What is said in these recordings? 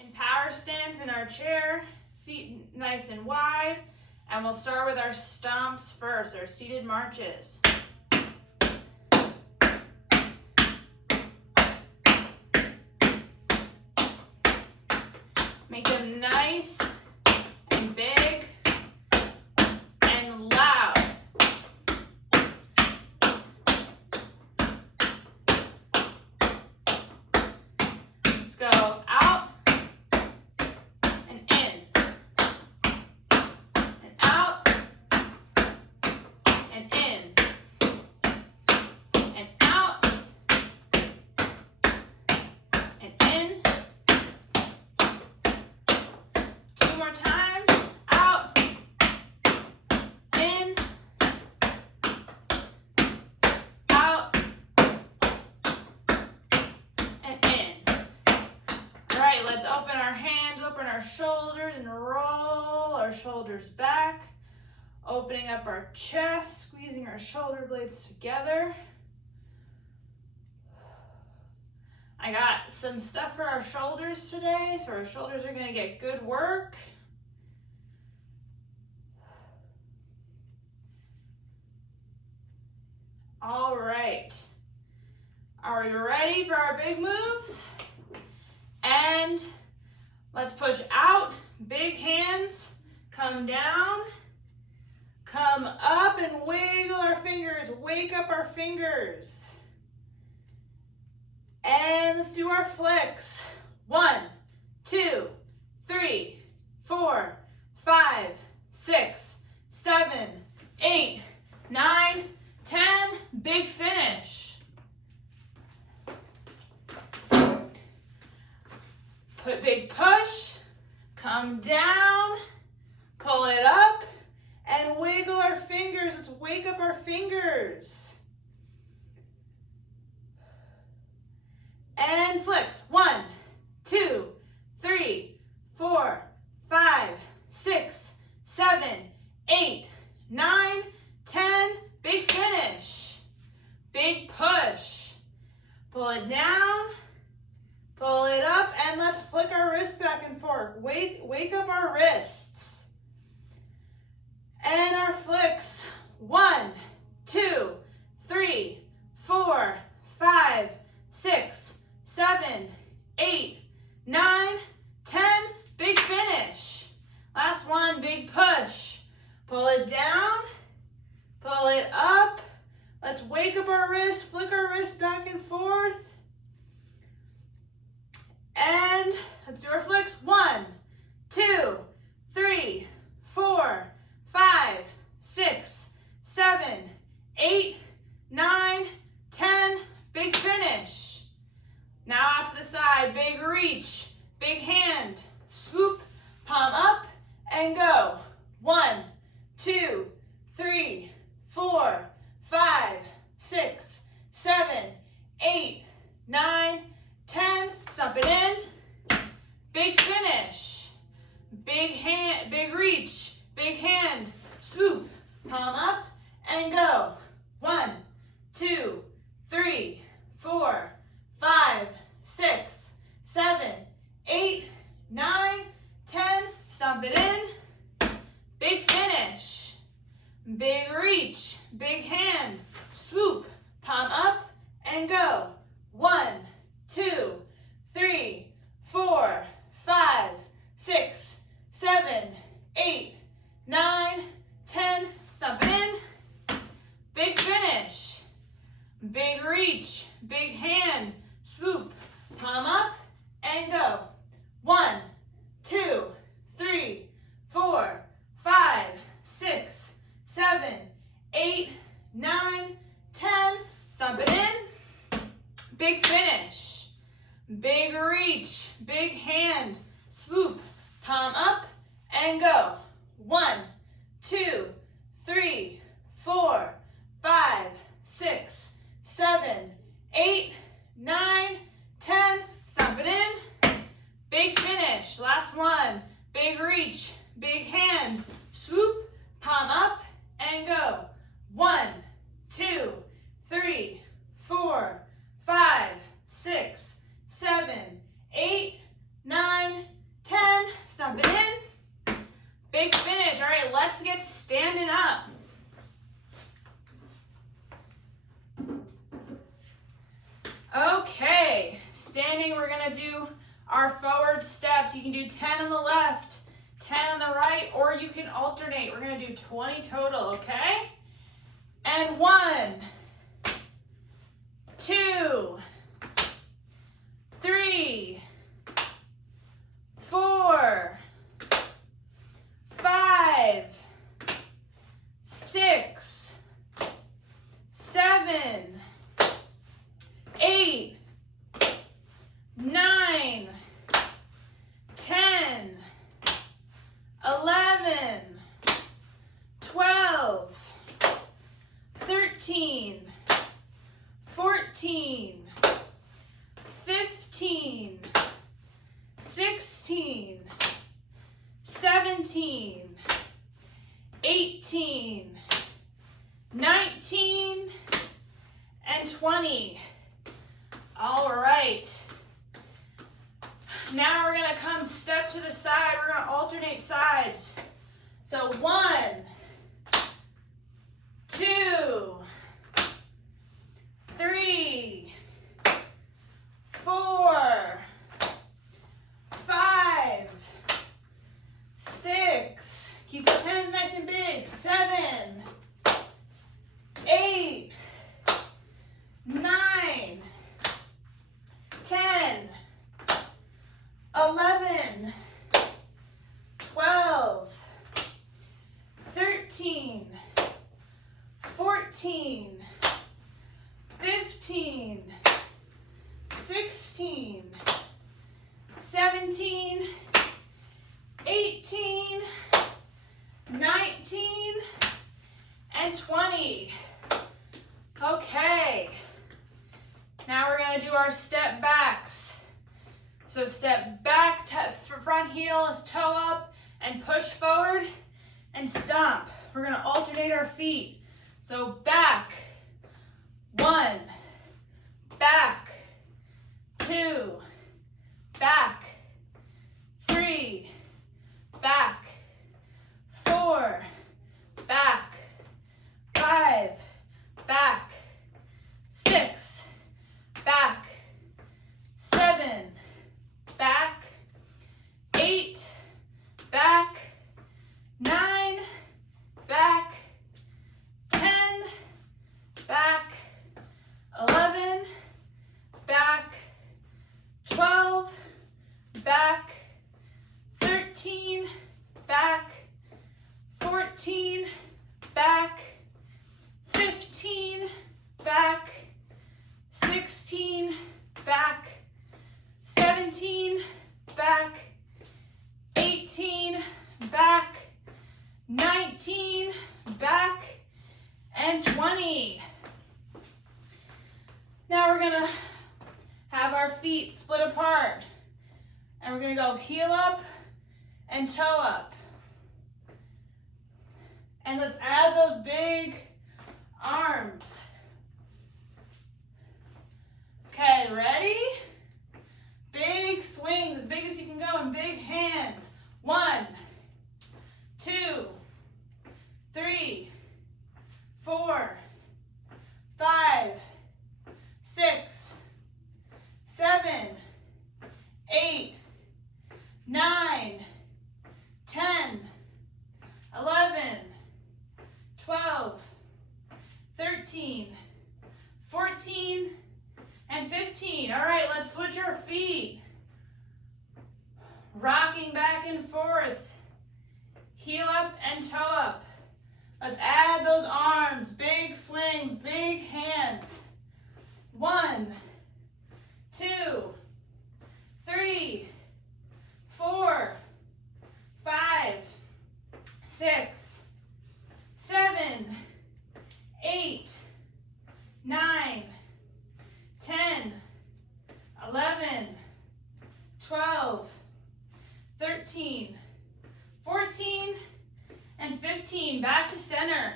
In power stance in our chair, feet nice and wide, and we'll start with our stomps first, our seated marches. Make them nice and big and loud. Let's go out and in, and out and in, and out and in. Two more times. Out, in, out, and in. All right, let's open our hands, open our shoulders, and roll our shoulders back. Opening up our chest, squeezing our shoulder blades together. I got some stuff for our shoulders today, so our shoulders are gonna get good work. All right. Are we ready for our big moves? And let's push out, big hands, come down, come up and wiggle our fingers, wake up our fingers. And let's do our flicks. 1, 2, 3, 4, 5, 6, 7, 8, 9, 10. Big finish. Put big push, come down, pull it up, and wiggle our fingers. Let's wake up our fingers. And flicks. 1, 2, 3, 4, 5, 6, 7, 8, 9, 10. Big finish. Big push. Pull it down, pull it up, and let's flick our wrists back and forth. Wake up our wrists. And our flicks. 1, 2, 3, 4, 5, 6, 7, 8, 9, 10. Big finish. Last one, big push. Pull it down, pull it up. Let's wake up our wrists, flick our wrists back and forth. And let's do our flicks. 1, 2, 3, 4, 5, 6, 7, 8, 9, 10. Big finish. Now out to the side, big reach, big hand, swoop, palm up, and go. 1, 2, 3, 4, 5, 6, 7, 8, 9, 10. Stomp it in. Big finish. Big hand, big reach, big hand, swoop, palm up, and go. 1, 2, 3, 4, 5, 6, 7, 8, 9, 10. Stomp it in. Big finish. Big reach, big hand, swoop, palm up, and go. 1, 2, 3, 4, 5, 6, 7, 8, 9, 10. Stomp it in. Big finish. Big reach, big hand, swoop, palm up, and go. 1, 2, 3, 4, 5, 6, 7, 8, 9, 10. Stomp it in. Big finish. Big reach, big hand, swoop, palm up, and go. 1, 2, 3, 4, 5, 6, 7, 8, 9, 10. Stomp it in. Big finish. Last one. Big reach, big hand, swoop, palm up, and go. 1, 2, 3, 4, 5, 6, 7, 8, 9, Okay, standing, we're gonna do our forward steps. You can do 10 on the left, 10 on the right, or you can alternate. We're gonna do 20 total, okay? And 1, 2, 3, 4, 5, 6, 7, 8, 9, 10, 11, 12, 13, 14, 15, 16, 17, 18, 19, and 20. All right. Now we're going to come step to the side. We're going to alternate sides. So 1, 2, 3, 4, 5, 6, keep those hands nice and big, 7, 8, 9, 10, 11, 12, 13, 14, 15, 16, 17, 18, 19, and 20. Okay. Now we're going to do our step backs. So step back, front heel is toe up, and push forward, and stomp. We're going to alternate our feet. So back, 1, back, 2, back, 3, back, 4, back, 5, back, 6, back, 7, back, 8, back, 9, back, 10, back, 11, back, 12, back, 13, back, 14, back, 15, back, 16, back, 17, back, 18, back, 19, back, and 20. Now we're gonna have our feet split apart, and we're gonna go heel up and toe up. And let's add those big arms. Okay, ready? Big swings, as big as you can go, and big hands. 1, 2, 3, 4, 5, 6, 7, 8, 9, 10, 11, 12, 13, 14, and 15. All right, let's switch our feet. Rocking back and forth. Heel up and toe up. Let's add those arms. Big swings, big hands. 1, 2, 3, 4, 5, 6, 7, 8, 9, 10, 11, 12, 13, 14, and 15. Back to center.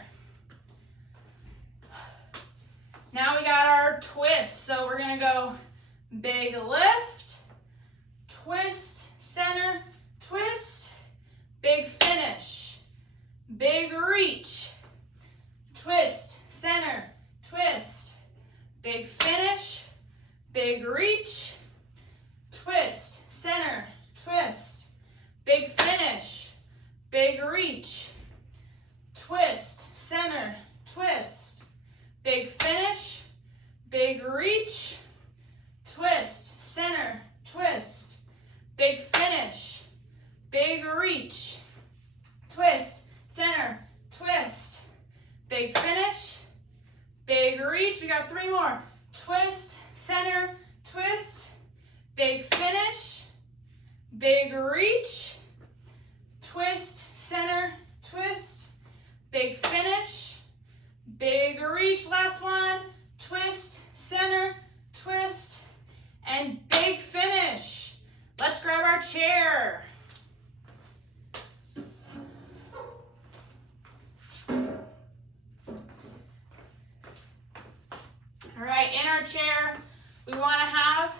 Now we got our twist. So we're going to go big lift, twist, center, twist, big finish, big reach, twist, center, twist, big finish, big reach, twist, center, twist, big finish, big reach, twist, center, twist, big finish, big reach. We got 3 more. Twist, center, twist, big finish, big reach, twist, center, twist, big finish, big reach. Last one. Twist, center, twist, and big finish. Let's grab our chair. All right, in our chair, we want to have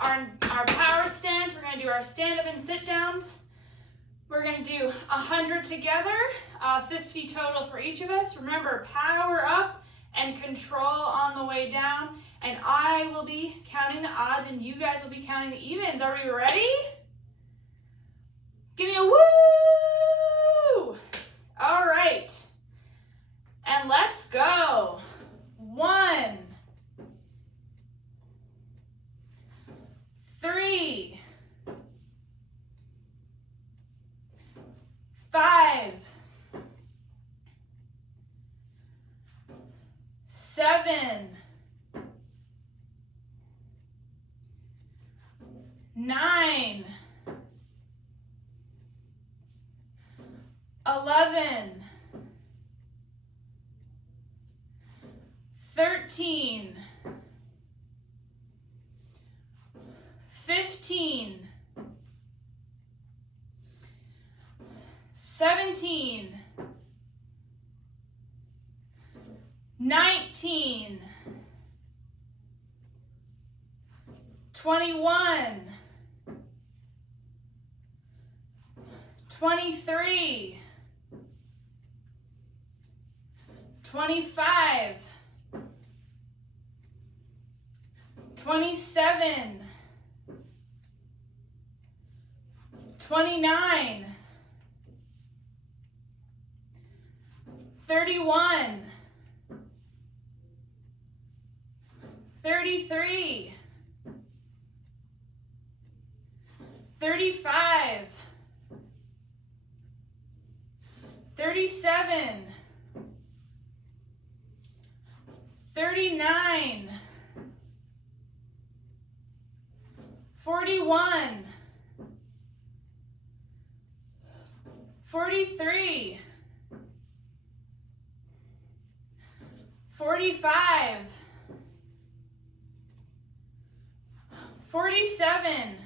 our power stance. We're going to do our stand-up and sit-downs. We're going to do 100 together, 50 total for each of us. Remember, power up and control on the way down. And I will be counting the odds, and you guys will be counting the evens. Are we ready? Give me a woo! All right. And let's go. 1, 3, 5, 7, 9, 11, 13, 15, 17, 19, 21, 23, 25, 27, 29, 31, 33, 35, 37, 39, 41, 43, 45, 47,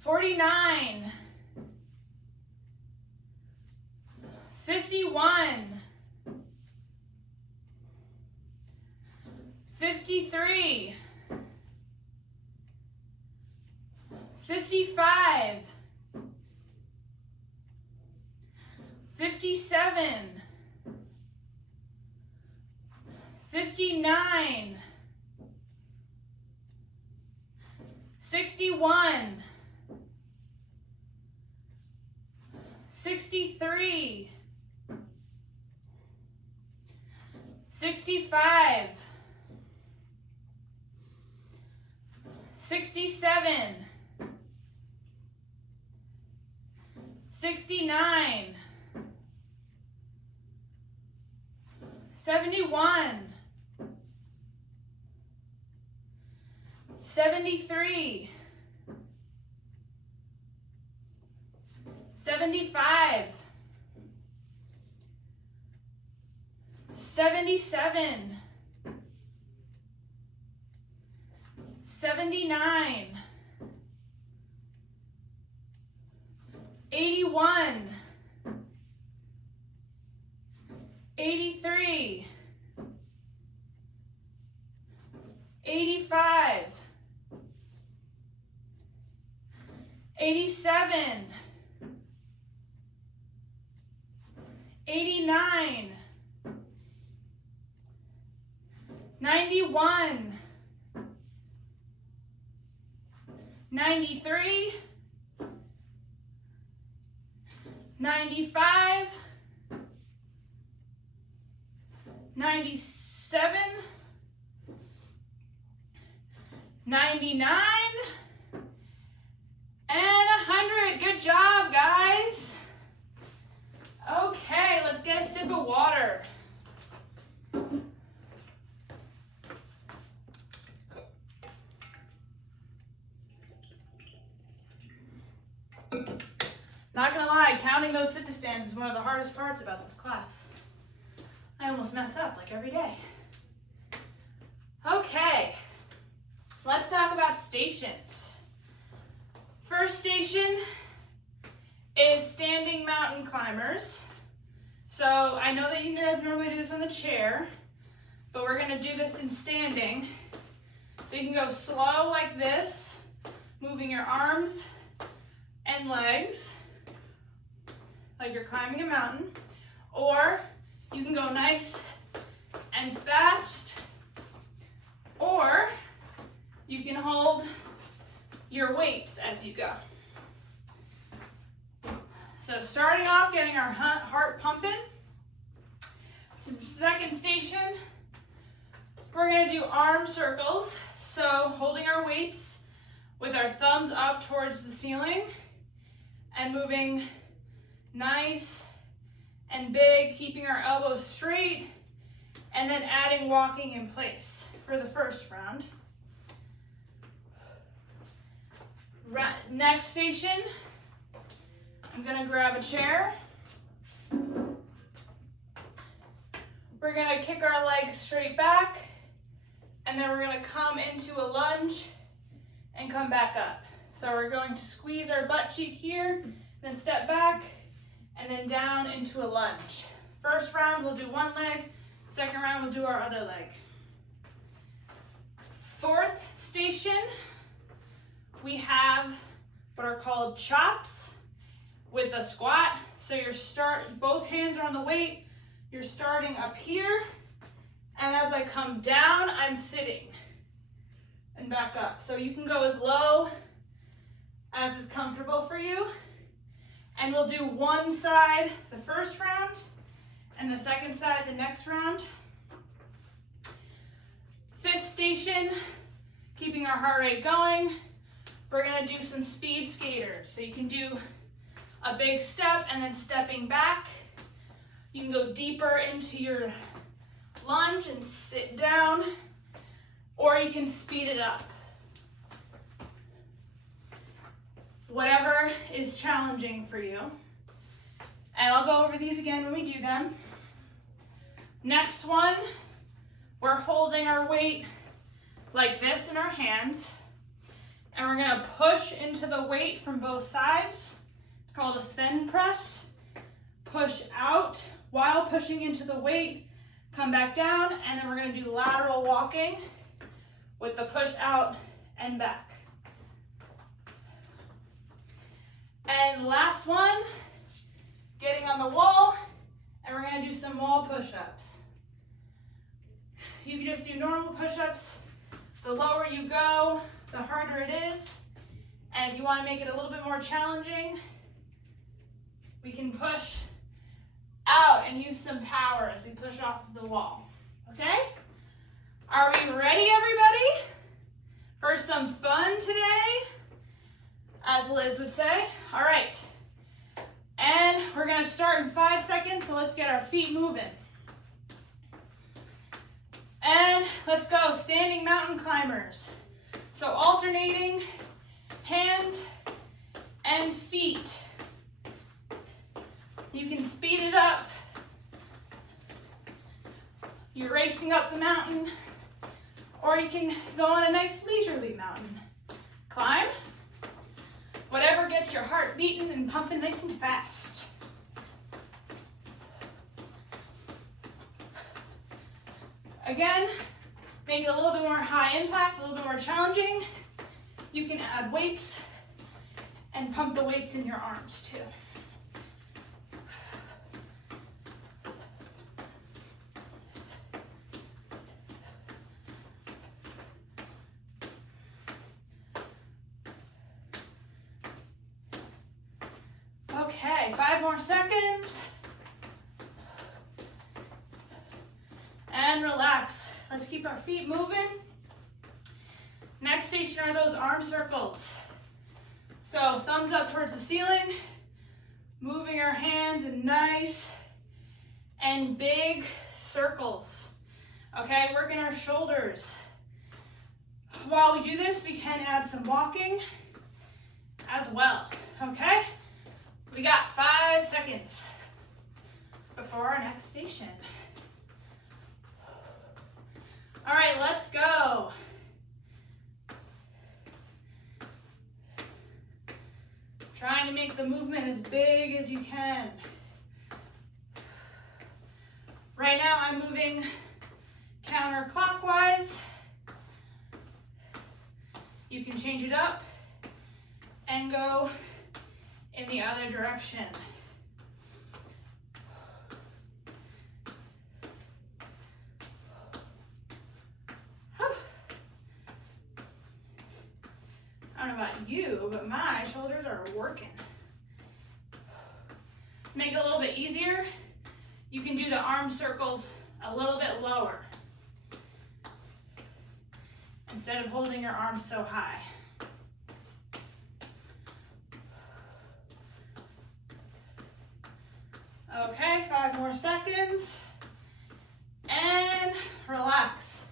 49, 51, 53, 55, 57, 59, 61, 63, 65, 67, 69, 71, 73, 75, 77, 79, 81, 83, 85, 87, 89, 91, 93, 95, 97, 99, and 100. Good job, guys. Okay, let's get a sip of water. Not gonna lie, counting those sit-to-stands is one of the hardest parts about this class. I almost mess up like every day. Okay, let's talk about stations. First station is standing mountain climbers. So I know that you guys normally do this on the chair, but we're gonna do this in standing. So you can go slow like this, moving your arms and legs like you're climbing a mountain, or you can go nice and fast, or you can hold your weights as you go. So starting off, getting our heart pumping. So second station, we're gonna do arm circles. So holding our weights with our thumbs up towards the ceiling and moving nice and big, keeping our elbows straight, and then adding walking in place for the first round. Next station, I'm gonna grab a chair. We're gonna kick our legs straight back, and then we're gonna come into a lunge and come back up. So we're going to squeeze our butt cheek here, then step back, and then down into a lunge. First round, we'll do one leg. Second round, we'll do our other leg. Fourth station, we have what are called chops with a squat. So both hands are on the weight. You're starting up here, and as I come down, I'm sitting and back up. So you can go as low as is comfortable for you. And we'll do one side the first round and the second side the next round. Fifth station, keeping our heart rate going, we're gonna do some speed skaters. So you can do a big step and then stepping back. You can go deeper into your lunge and sit down, or you can speed it up. Whatever is challenging for you. And I'll go over these again when we do them. Next one, we're holding our weight like this in our hands, and we're gonna push into the weight from both sides. It's called a Sven press. Push out while pushing into the weight, come back down, and then we're gonna do lateral walking with the push out and back. And last one, getting on the wall, and we're gonna do some wall push-ups. You can just do normal push-ups. The lower you go, the harder it is. And if you wanna make it a little bit more challenging, we can push out and use some power as we push off of the wall, okay? Are we ready, everybody, for some fun today? As Liz would say. All right. And we're gonna start in 5 seconds, so let's get our feet moving. And let's go, standing mountain climbers. So alternating hands and feet. You can speed it up. You're racing up the mountain, or you can go on a nice leisurely mountain climb. Whatever gets your heart beating and pumping nice and fast. Again, make it a little bit more high impact, a little bit more challenging. You can add weights and pump the weights in your arms too. Okay, 5 more seconds. and relax. Let's keep our feet moving. Next station are those arm circles. So thumbs up towards the ceiling, moving our hands in nice and big circles. Okay, working our shoulders. While we do this, we can add some walking as well, okay? We got 5 seconds before our next station. All right, let's go. Trying to make the movement as big as you can. Right now I'm moving counterclockwise. You can change it up and go in the other direction. I don't know about you, but my shoulders are working. To make it a little bit easier, you can do the arm circles a little bit lower instead of holding your arms so high. Okay, 5 more seconds. And relax.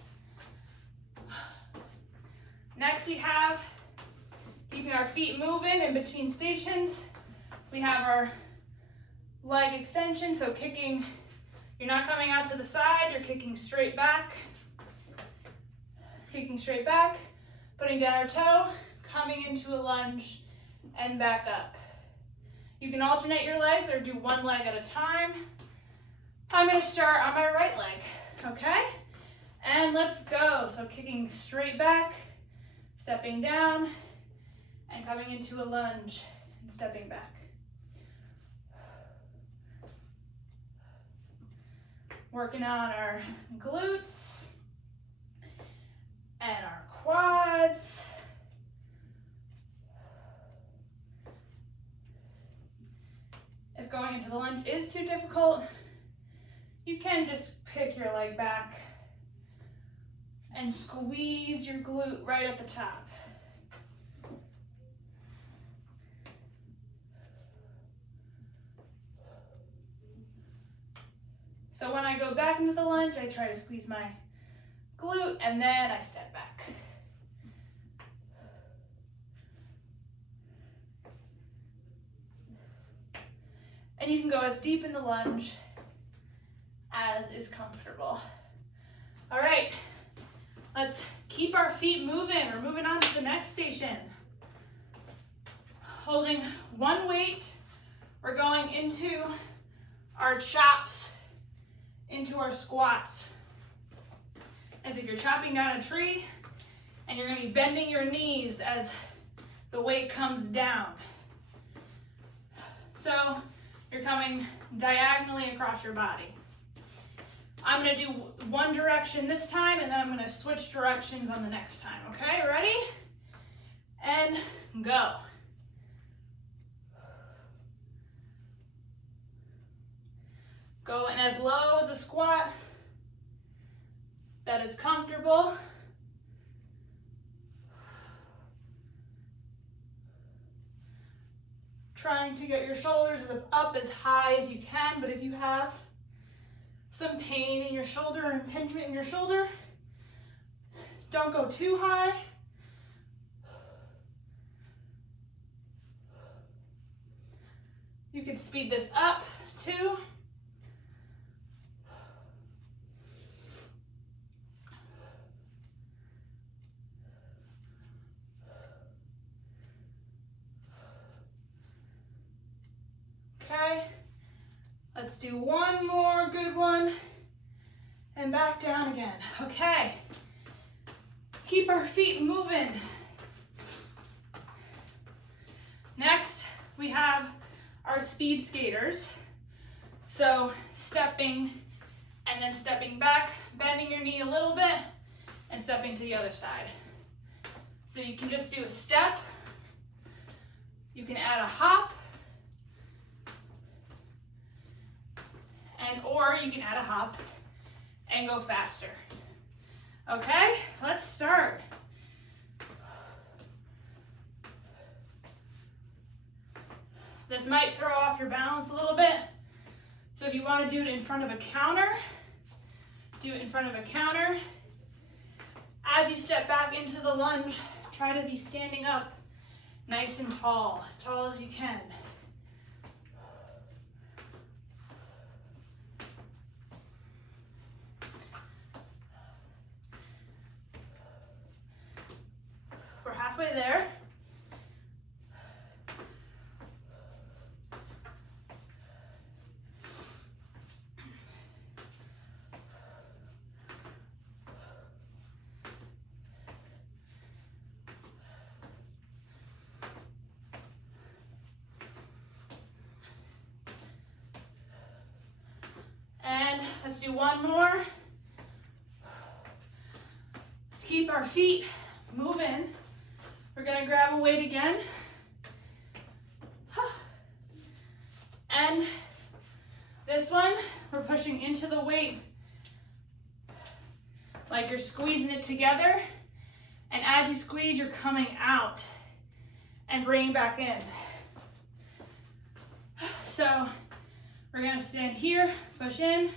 Next we have keeping our feet moving in between stations. We have our leg extension, so kicking, you're not coming out to the side, you're kicking straight back. Kicking straight back, putting down our toe, coming into a lunge, and back up. You can alternate your legs or do one leg at a time. I'm gonna start on my right leg, okay? And let's go. So kicking straight back, stepping down, and coming into a lunge and stepping back. Working on our glutes and our quads. If going into the lunge is too difficult, you can just pick your leg back and squeeze your glute right at the top. So when I go back into the lunge, I try to squeeze my glute and then I step back. And you can go as deep in the lunge as is comfortable. All right, let's keep our feet moving. We're moving on to the next station. Holding one weight, we're going into our chops, into our squats. As if you're chopping down a tree and you're gonna be bending your knees as the weight comes down. So you're coming diagonally across your body. I'm gonna do one direction this time and then I'm gonna switch directions on the next time, okay? Ready? And go. Going as low as a squat that is comfortable. Trying to get your shoulders up as high as you can, but if you have some pain in your shoulder, impingement in your shoulder, don't go too high. You can speed this up too. Okay, let's do one more good one and back down again. Okay, keep our feet moving. Next, we have our speed skaters. So stepping and then stepping back, bending your knee a little bit and stepping to the other side. So you can just do a step, you can add a hop, or you can add a hop and go faster. Okay, let's start. This might throw off your balance a little bit. So if you want to do it in front of a counter, do it in front of a counter. As you step back into the lunge, try to be standing up nice and tall as you can. We're halfway there. And let's do one more. Let's keep our feet moving. We're gonna grab a weight again. And this one, we're pushing into the weight like you're squeezing it together. And as you squeeze, you're coming out and bringing back in. So we're gonna stand here, push in,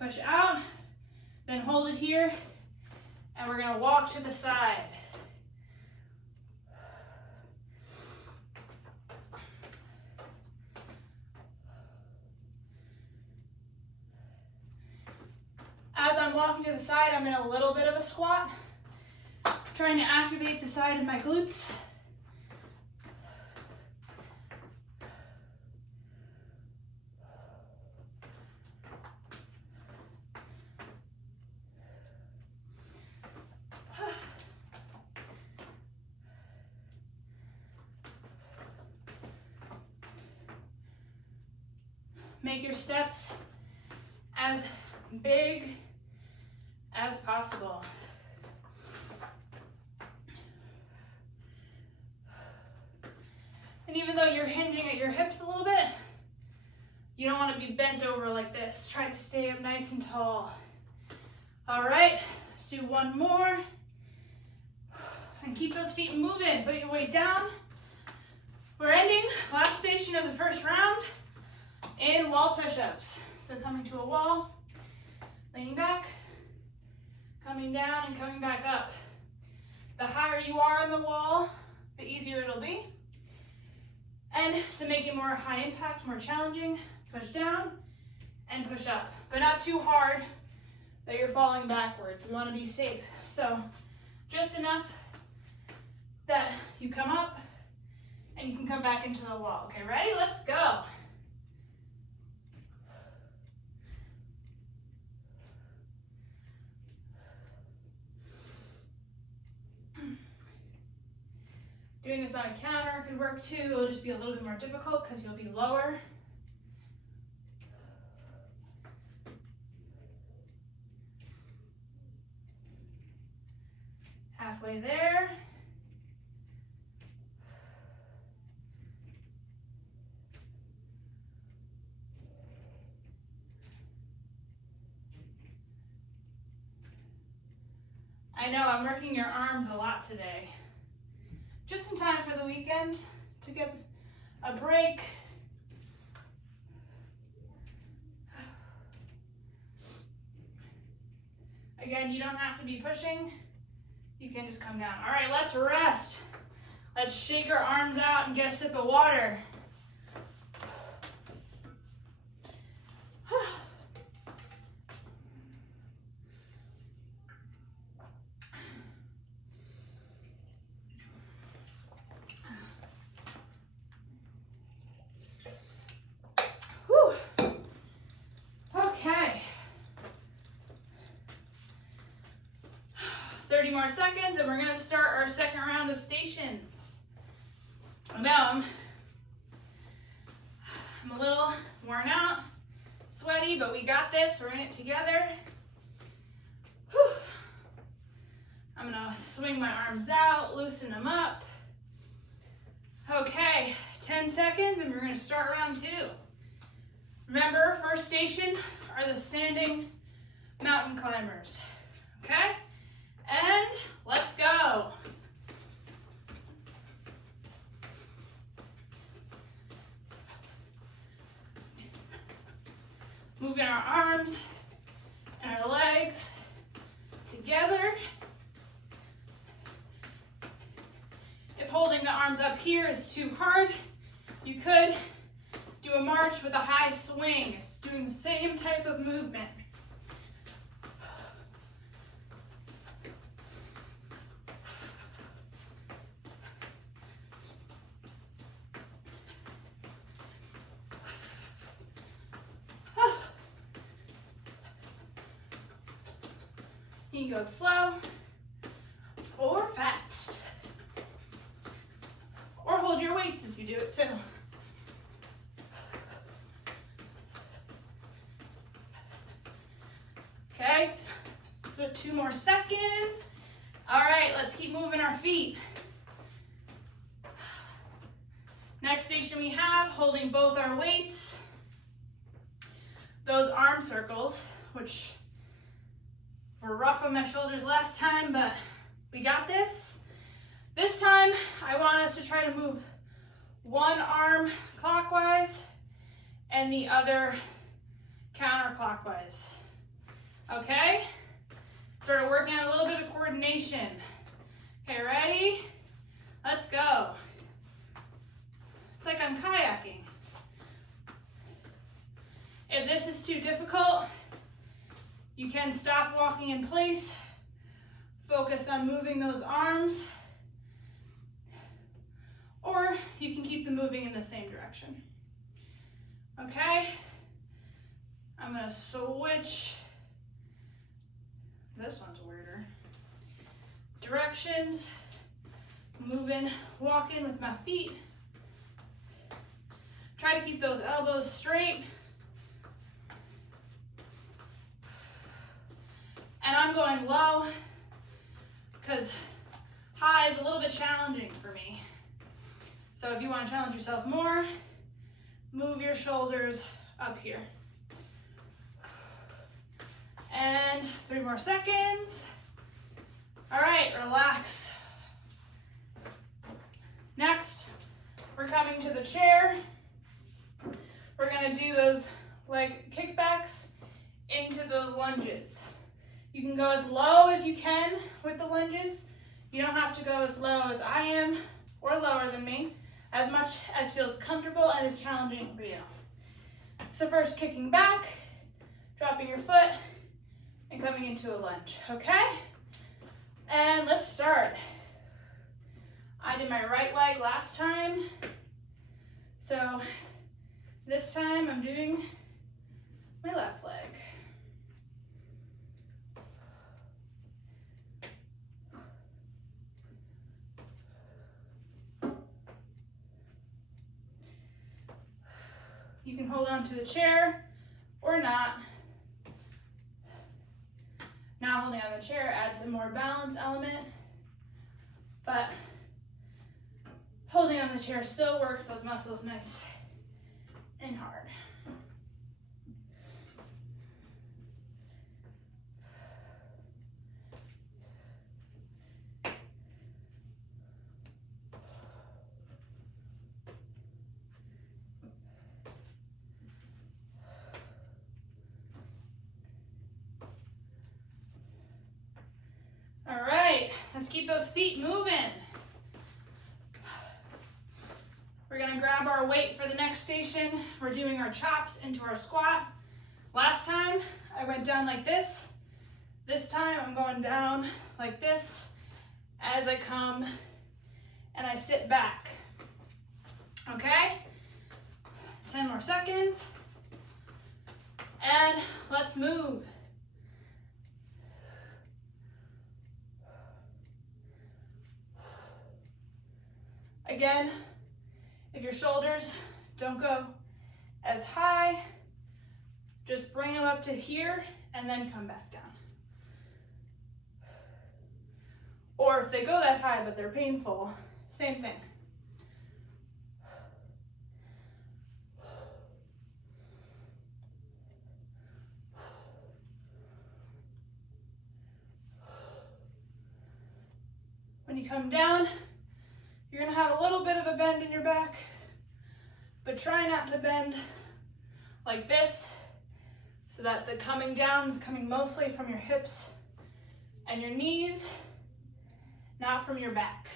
push out, then hold it here, and we're gonna walk to the side. As I'm walking to the side, I'm in a little bit of a squat, trying to activate the side of my glutes. Make your steps as big as possible. And even though you're hinging at your hips a little bit, you don't want to be bent over like this. Try to stay up nice and tall. All right, let's do one more. And keep those feet moving. Put your weight down. We're ending last station of the first round in wall push-ups. So coming to a wall, leaning back, coming down and coming back up. The higher you are on the wall, the easier it'll be. And to make it more high impact, more challenging, push down and push up, but not too hard that you're falling backwards. We want to be safe. So just enough that you come up and you can come back into the wall. Okay, ready? Let's go. Doing this on a counter could work too. It'll just be a little bit more difficult because you'll be lower. Halfway there. I know I'm working your arms a lot today. Just in time for the weekend to get a break. Again, you don't have to be pushing. You can just come down. All right, let's rest. Let's shake our arms out and get a sip of water. Okay. 30 more seconds and we're gonna start our second round of stations. Now I'm a little worn out, sweaty, but we got this. We're in it together. Whew. I'm gonna swing my arms out, loosen them up. Okay, 10 seconds and we're gonna start round two. Remember, first station are the standing mountain climbers. Okay? And let's go. Moving our arms and our legs together. If holding the arms up here is too hard, you could do a march with a high swing. It's doing the same type of movement. You can go slow or fast. Or hold your weights as you do it too. Okay, so 2 more seconds. All right, let's keep moving our feet. Next station we have, holding both our weights. Those arm circles, which were rough on my shoulders last time, but we got this. This time, I want us to try to move one arm clockwise and the other counterclockwise. Okay? Sort of working on a little bit of coordination. Okay, ready? Let's go. It's like I'm kayaking. If this is too difficult, you can stop walking in place, focus on moving those arms, or you can keep them moving in the same direction. Okay? I'm gonna switch. This one's weirder. Directions, moving, walking with my feet. Try to keep those elbows straight. And I'm going low because high is a little bit challenging for me. So if you want to challenge yourself more, move your shoulders up here. And 3 more seconds. All right, relax. Next, we're coming to the chair. We're gonna do those leg kickbacks into those lunges. You can go as low as you can with the lunges. You don't have to go as low as I am or lower than me, as much as feels comfortable and is challenging for you. So first, kicking back, dropping your foot, and coming into a lunge, okay? And let's start. I did my right leg last time, so this time I'm doing my left leg. You can hold on to the chair or not. Now holding on the chair adds a more balance element, but holding on the chair still works those muscles nice and hard. All right, let's keep those feet moving. We're gonna grab our weight for the next station. We're doing our chops into our squat. Last time, I went down like this. This time, I'm going down like this as I come and I sit back. Okay? 10 more seconds. And let's move. Again, if your shoulders don't go as high, just bring them up to here and then come back down. Or if they go that high but they're painful, same thing. you come down, you're gonna have a little bit of a bend in your back, but try not to bend like this so that the coming down is coming mostly from your hips and your knees, not from your back.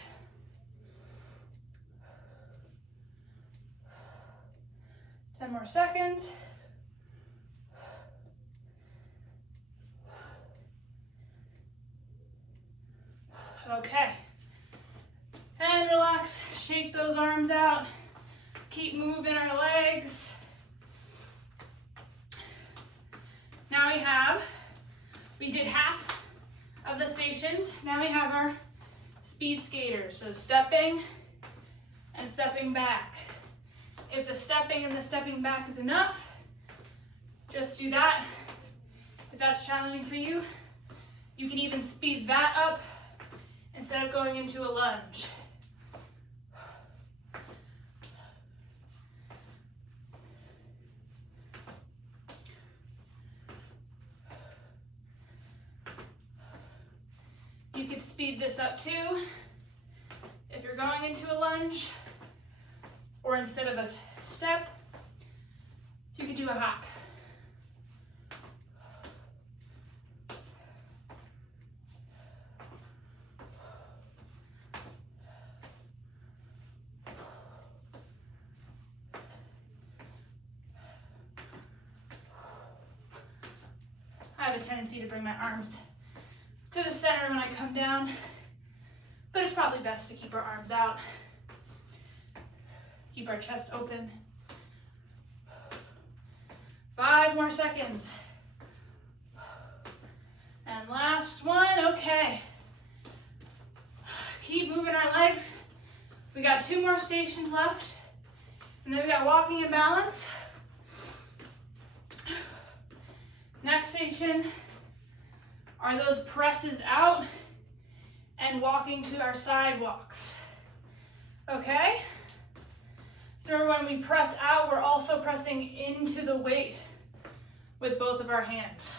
Ten more seconds. Okay. And relax, shake those arms out. Keep moving our legs. Now we did half of the stations. Now we have our speed skaters. So stepping and stepping back. If the stepping and the stepping back is enough, just do that. If that's challenging for you, you can even speed that up instead of going into a lunge. You could speed this up too if you're going into a lunge, or instead of a step, you could do a hop. I have a tendency to bring my arms to the center when I come down, but it's probably best to keep our arms out. Keep our chest open. 5 more seconds. And last one, okay. Keep moving our legs. We got 2 more stations left. And then we got walking and balance. Next station are those presses out and walking to our sidewalks. Okay? So when we press out, we're also pressing into the weight with both of our hands.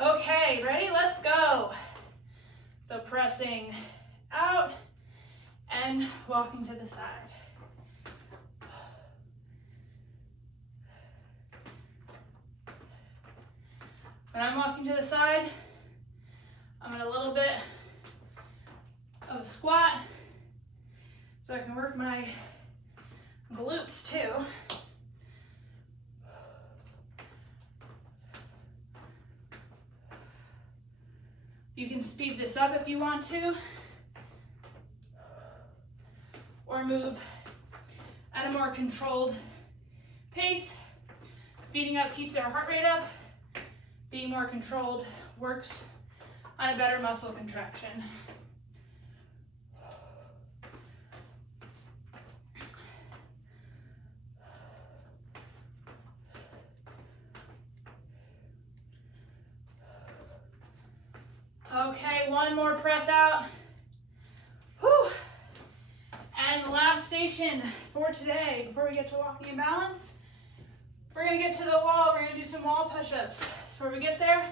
Okay, ready? Let's go. So pressing out and walking to the side. When I'm walking to the side, I'm in a little bit of a squat, so I can work my glutes too. You can speed this up if you want to, or move at a more controlled pace. Speeding up keeps our heart rate up. Being more controlled works on a better muscle contraction. Okay, one more press out. Whew. And the last station for today, before we get to walking and balance, we're gonna get to the wall. We're gonna do some wall push-ups. So before we get there,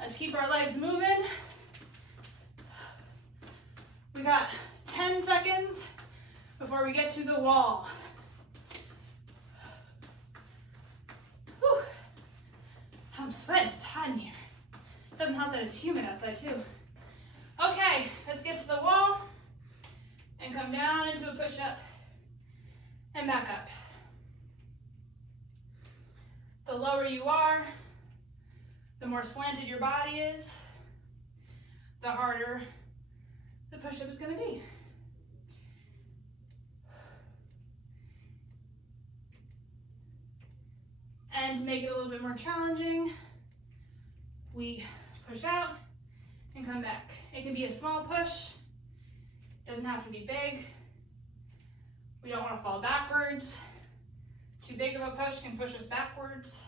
let's keep our legs moving. We got 10 seconds before we get to the wall. Whew. I'm sweating, it's hot in here. Doesn't help that it's humid outside too. Okay, let's get to the wall and come down into a push-up and back up. The lower you are, the more slanted your body is, the harder the push-up is going to be. And to make it a little bit more challenging, we push out and come back. It can be a small push, doesn't have to be big. We don't want to fall backwards. Too big of a push can push us backwards.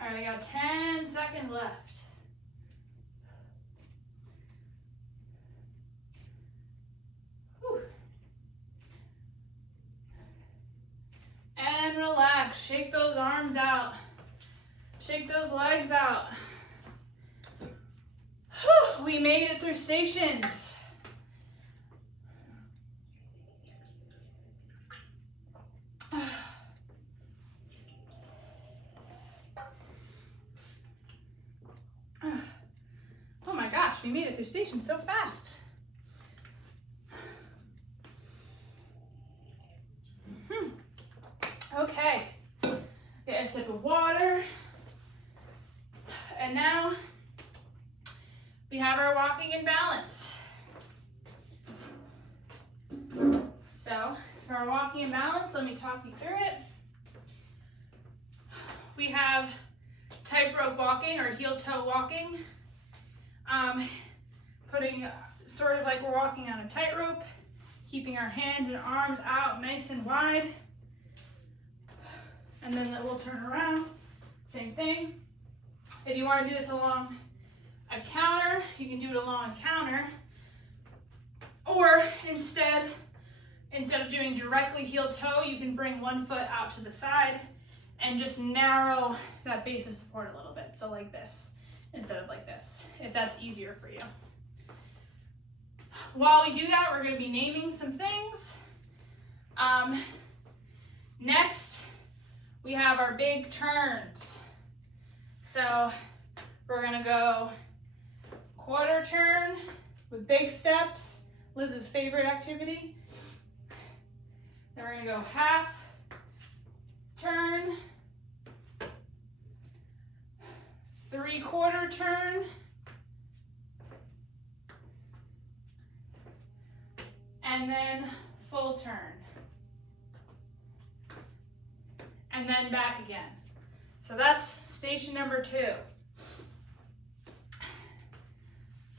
All right, we got 10 seconds left. Whew. And relax. Shake those arms out. Shake those legs out. Whew, we made it through stations. Oh my gosh, we made it through stations so fast. Okay, get a sip of water. And now we have our walking in balance. So for our walking in balance, let me talk you through it. We have tightrope walking or heel toe walking. Putting sort of like we're walking on a tightrope, keeping our hands and arms out nice and wide. And then we'll turn around, same thing. If you want to do this along a counter, you can do it along a counter. Or instead of doing directly heel toe, you can bring one foot out to the side and just narrow that base of support a little bit. So like this, instead of like this, if that's easier for you. While we do that, we're going to be naming some things. Next, we have our big turns. So we're going to go quarter turn with big steps, Liz's favorite activity. Then we're going to go half turn, 3/4 turn, and then full turn. And then back again. So that's station number 2.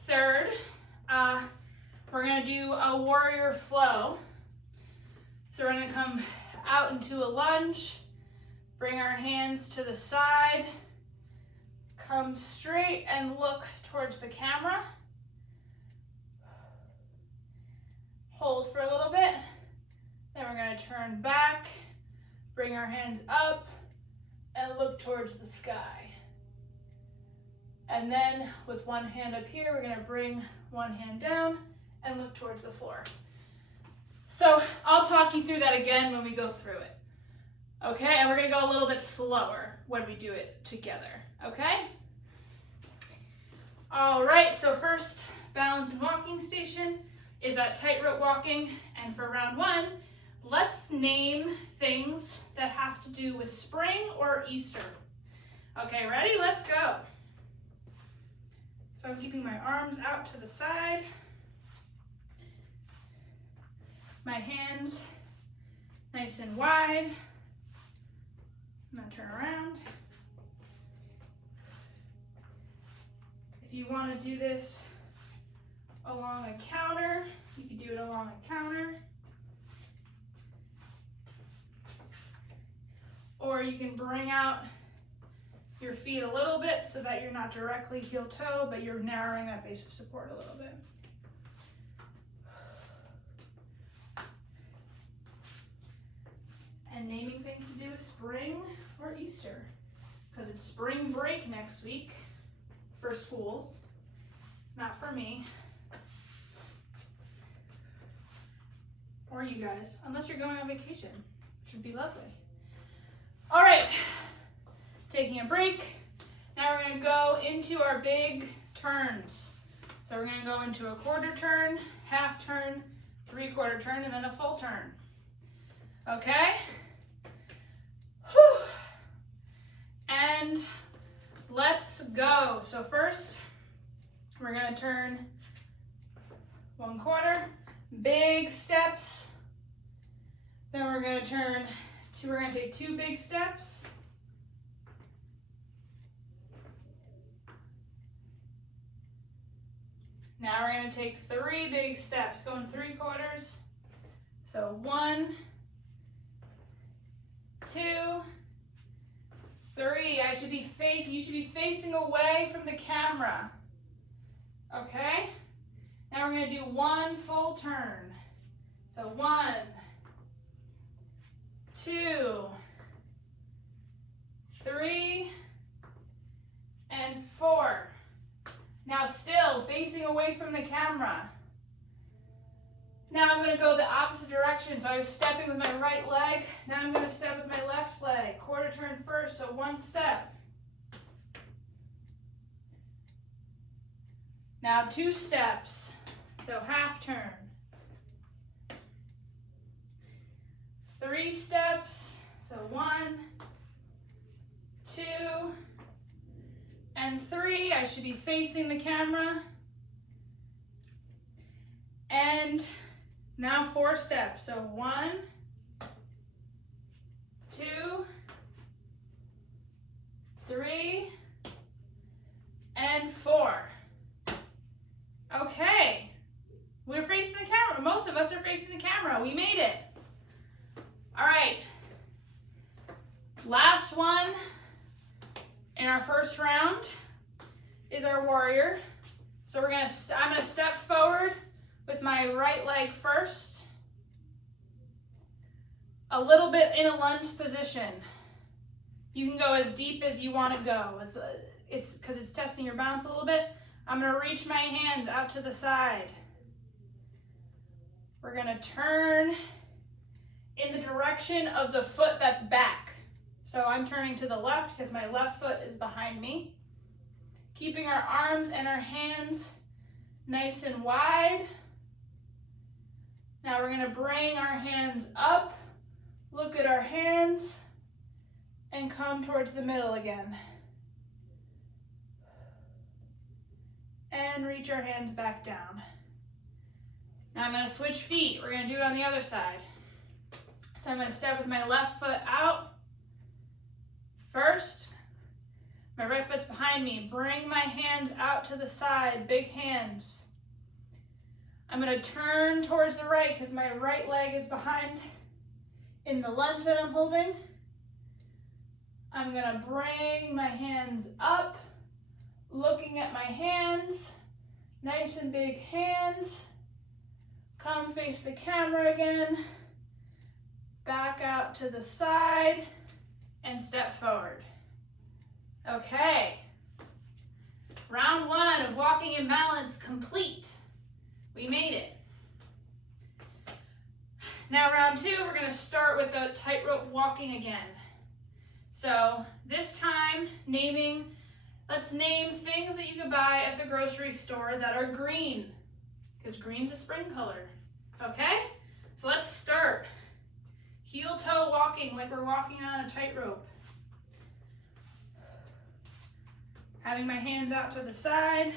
Third, we're gonna do a warrior flow. So we're gonna come out into a lunge, bring our hands to the side, come straight and look towards the camera. Hold for a little bit, then we're gonna turn back, bring our hands up, and look towards the sky. And then with one hand up here, we're gonna bring one hand down and look towards the floor. So I'll talk you through that again when we go through it. Okay, and we're gonna go a little bit slower when we do it together, okay? All right, so first balance and walking station is that tightrope walking. And for round 1, let's name things that have to do with spring or Easter. Okay, ready? Let's go. So I'm keeping my arms out to the side. My hands nice and wide. I'm gonna turn around. If you want to do this along a counter, you can do it along a counter. Or you can bring out your feet a little bit so that you're not directly heel toe, but you're narrowing that base of support a little bit. And naming things to do with spring or Easter, because it's spring break next week for schools, not for me or you guys, unless you're going on vacation, which would be lovely. All right, taking a break. Now we're gonna go into our big turns. So we're gonna go into a quarter turn, half turn, 3/4 turn, and then a full turn. Okay? Whew. And let's go. So first, we're gonna turn 1/4, big steps. Then we're gonna turn we're gonna take 2 big steps. Now we're gonna take 3 big steps, going 3/4. So 1, 2, 3. You should be facing away from the camera. Okay? Now we're gonna do 1 full turn. So 1, 2, 3, and 4. Now still facing away from the camera. Now I'm going to go the opposite direction. So I was stepping with my right leg. Now I'm going to step with my left leg. Quarter turn first, so 1 step. Now 2 steps, so half turn. 3 steps, so 1, 2, and 3. I should be facing the camera. And now 4 steps, so 1, 2, 3, and 4. Okay, we're facing the camera. Most of us are facing the camera. We made it. All right, last one in our first round is our warrior. So I'm gonna step forward with my right leg first, a little bit in a lunge position. You can go as deep as you want to go. It's because it's testing your balance a little bit. I'm going to reach my hand out to the side. We're going to turn in the direction of the foot that's back. So I'm turning to the left because my left foot is behind me. Keeping our arms and our hands nice and wide. Now we're going to bring our hands up, look at our hands, and come towards the middle again. And reach our hands back down. Now I'm going to switch feet. We're going to do it on the other side. So I'm going to step with my left foot out first. My right foot's behind me. Bring my hands out to the side, big hands. I'm going to turn towards the right because my right leg is behind in the lunge that I'm holding. I'm going to bring my hands up, looking at my hands, nice and big hands. Come face the camera again. Back out to the side and step forward. Okay. Round 1 of walking in balance complete. We made it. Now round 2, we're going to start with the tightrope walking again. So this time, let's name things that you can buy at the grocery store that are green, because green's a spring color. Okay? So let's start. Heel toe walking like we're walking on a tightrope. Having my hands out to the side.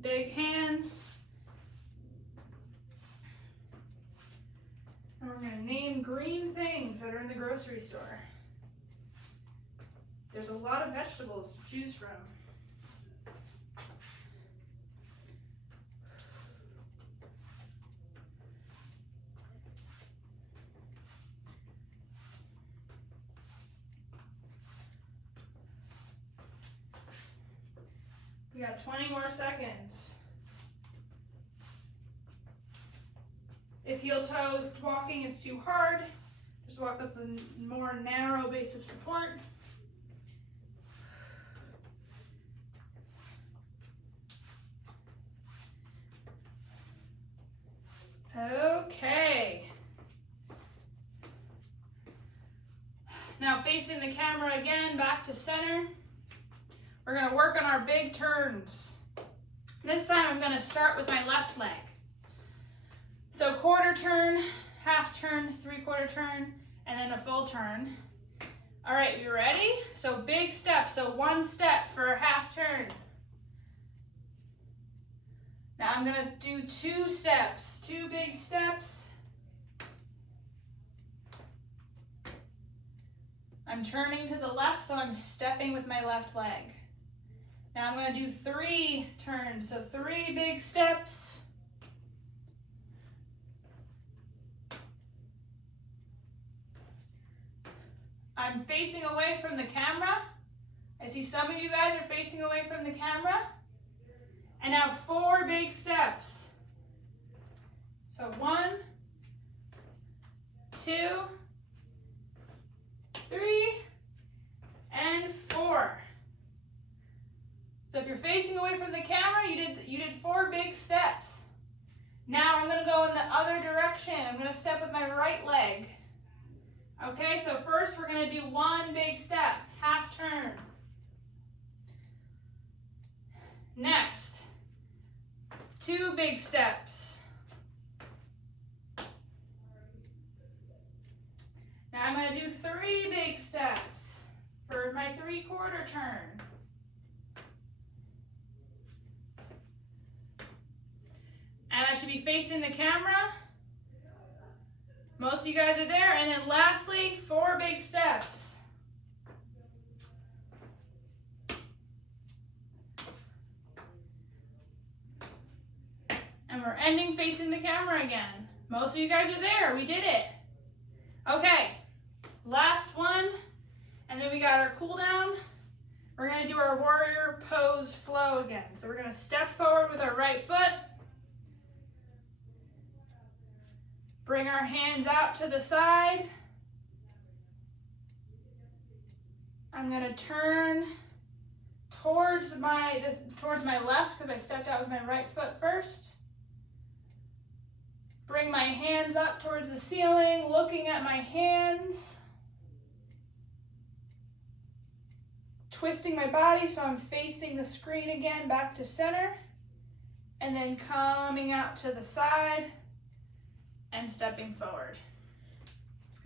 Big hands. And we're going to name green things that are in the grocery store. There's a lot of vegetables to choose from. We got 20 more seconds. If heel toes walking is too hard, just walk up the more narrow base of support. Okay. Now facing the camera again, back to center. We're going to work on our big turns. This time I'm going to start with my left leg. So quarter turn, half turn, 3/4 turn, and then a full turn. All right, you ready? So big step, so 1 step for a half turn. Now I'm going to do 2 steps, 2 big steps. I'm turning to the left, so I'm stepping with my left leg. Now I'm going to do 3 turns, so 3 big steps. I'm facing away from the camera. I see some of you guys are facing away from the camera. And now 4 big steps. So 1, 2, 3, camera, you did 4 big steps. Now I'm gonna go in the other direction. I'm gonna step with my right leg. Okay, so first we're gonna do 1 big step, half turn. Next, 2 big steps. Now I'm gonna do 3 big steps for my 3/4 turn. And I should be facing the camera. Most of you guys are there. And then lastly, 4 big steps. And we're ending facing the camera again. Most of you guys are there. We did it. Okay, last one. And then we got our cool down. We're going to do our warrior pose flow again. So we're going to step forward with our right foot. Bring our hands out to the side. I'm going to turn towards my left because I stepped out with my right foot first. Bring my hands up towards the ceiling, looking at my hands. Twisting my body so I'm facing the screen again, back to center. And then coming out to the side and stepping forward.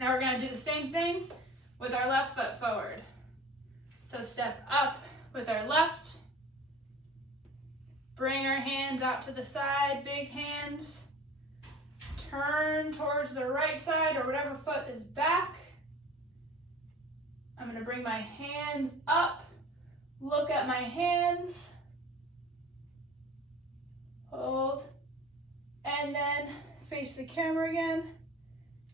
Now we're going to do the same thing with our left foot forward. So step up with our left. Bring our hands out to the side, big hands. Turn towards the right side or whatever foot is back. I'm going to bring my hands up, look at my hands, hold, and then face the camera again,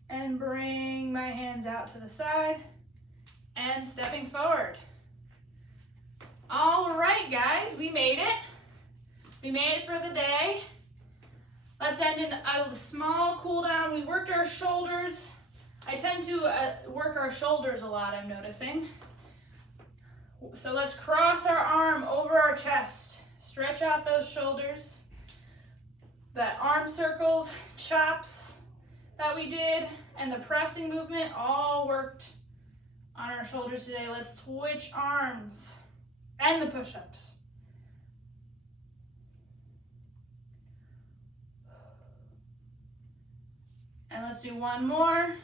and bring my hands out to the side, and stepping forward. All right, guys, we made it. We made it for the day. Let's end in a small cool down. We worked our shoulders. I tend to work our shoulders a lot, I'm noticing. So let's cross our arm over our chest. Stretch out those shoulders. That arm circles, chops that we did, and the pressing movement all worked on our shoulders today. Let's switch arms and the push-ups. And let's do one more.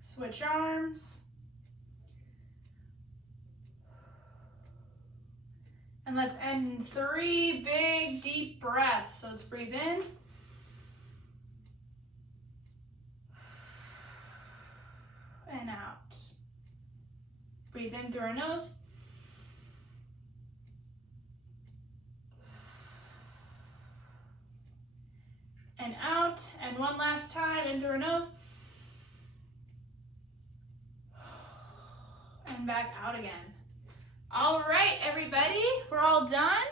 Switch arms. And let's end in 3 big, deep breaths. So let's breathe in. And out. Breathe in through our nose. And out. And one last time, in through our nose. And back out again. All right, everybody, we're all done.